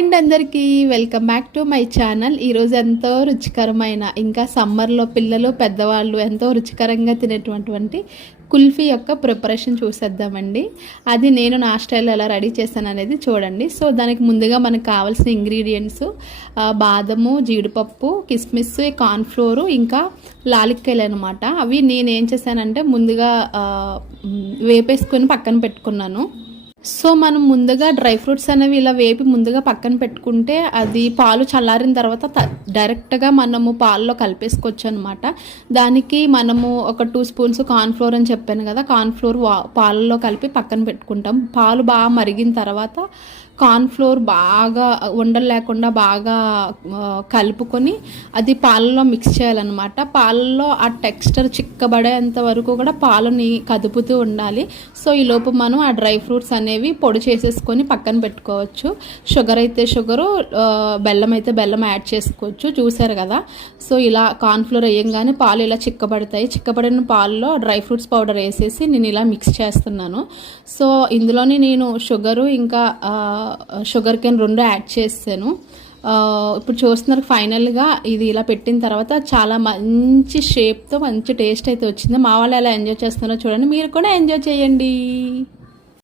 And అందరికీ welcome back to my channel. ఈరోజు ఎంతో రుచికరమైన ఇంకా సమ్మర్లో పిల్లలు పెద్దవాళ్ళు ఎంతో రుచికరంగా తినేటువంటి కుల్ఫీ యొక్క ప్రిపరేషన్ చూసేద్దామండి. అది నేను నా స్టైల్లో ఎలా రెడీ చేశాను అనేది చూడండి. సో దానికి ముందుగా మనకు కావాల్సిన ఇంగ్రీడియంట్స్ బాదము, జీడిపప్పు, కిస్మిస్, కార్న్ఫ్లోరు, ఇంకా లాలిక్కాయలు అనమాట. అవి నేను ఏం చేశానంటే ముందుగా వేపేసుకొని పక్కన పెట్టుకున్నాను. సో మనం ముందుగా డ్రై ఫ్రూట్స్ అనేవి ఇలా వేపి ముందుగా పక్కన పెట్టుకుంటే అది పాలు చల్లారిన తర్వాత డైరెక్ట్గా మనము పాలలో కలిపేసుకోవచ్చు అనమాట. దానికి మనము ఒక 2 స్పూన్స్ కార్న్ఫ్లోర్ అని చెప్పాను కదా, కార్న్ఫ్లోర్ పాలలో కలిపి పక్కన పెట్టుకుంటాం. పాలు బాగా మరిగిన తర్వాత కార్న్ఫ్లోర్ బాగా ఉండలు లేకుండా బాగా కలుపుకొని అది పాలలో మిక్స్ చేయాలన్నమాట. పాలలో ఆ టెక్స్చర్ చిక్కబడేంత వరకు కూడా పాలని కదుపుతూ ఉండాలి. సో ఈలోపు మనం ఆ డ్రై ఫ్రూట్స్ అనేవి పొడి చేసేసుకొని పక్కన పెట్టుకోవచ్చు. షుగర్ అయితే షుగరు, బెల్లం అయితే బెల్లం యాడ్ చేసుకోవచ్చు. చూసారు కదా. సో ఇలా కార్న్ఫ్లోర్ వేయంగానే పాలు ఇలా చిక్కబడతాయి. చిక్కబడిన పాలలో డ్రై ఫ్రూట్స్ పౌడర్ వేసేసి నేను ఇలా మిక్స్ చేస్తున్నాను. సో ఇందులోని నేను షుగరు ఇంకా షుగర్ కేన్ 2 యాడ్ చేసాను. ఇప్పుడు చూస్తున్నారు ఫైనల్గా ఇది ఇలా పెట్టిన తర్వాత చాలా మంచి షేప్తో మంచి టేస్ట్ అయితే వచ్చింది. మా వాళ్ళు ఎలా ఎంజాయ్ చేస్తున్నారో చూడండి, మీరు కూడా ఎంజాయ్ చేయండి.